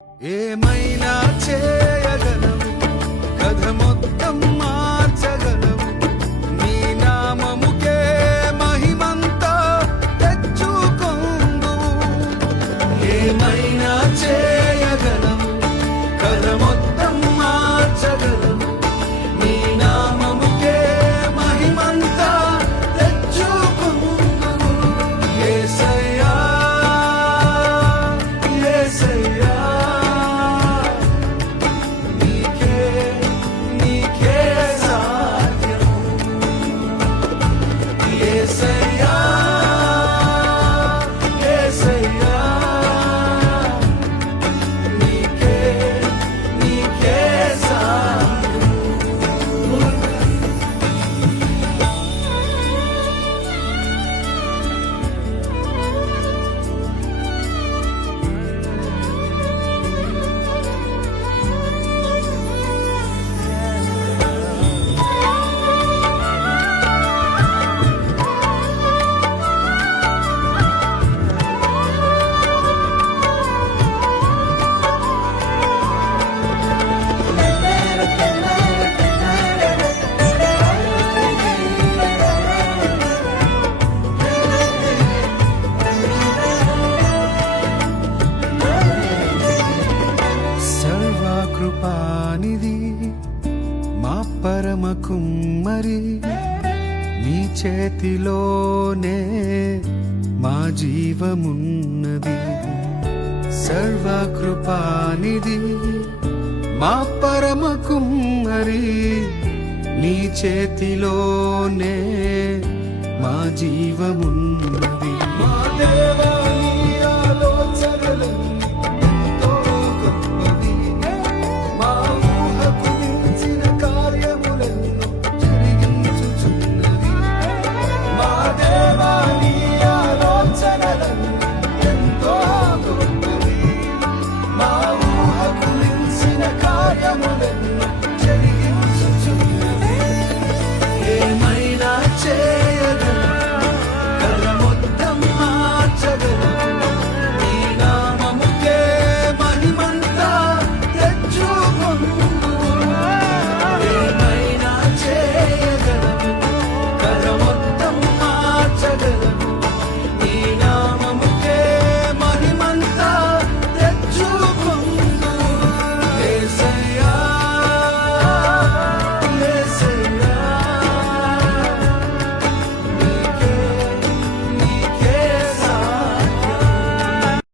ఏమైనా చేయగలవు, కథ మొత్తం మార్చగలవు, నీ నామముకే మహిమంతా తెచ్చుకొందు. ఏమైనా చేయగలవు, కథ మొత్తం మార్చగలవు, నీ నామముకే మహిమంతా తెచ్చుకొందు. యేసయ్యా యేసయ్యా కృపానిధి మా పరమ కుమ్మరి, నీ చేతిలోనే మా జీవమున్నది. సర్వకృపానిధి మా పరమ కుమ్మరి, నీ చేతిలోనే మా జీవమున్నది. మా దేవా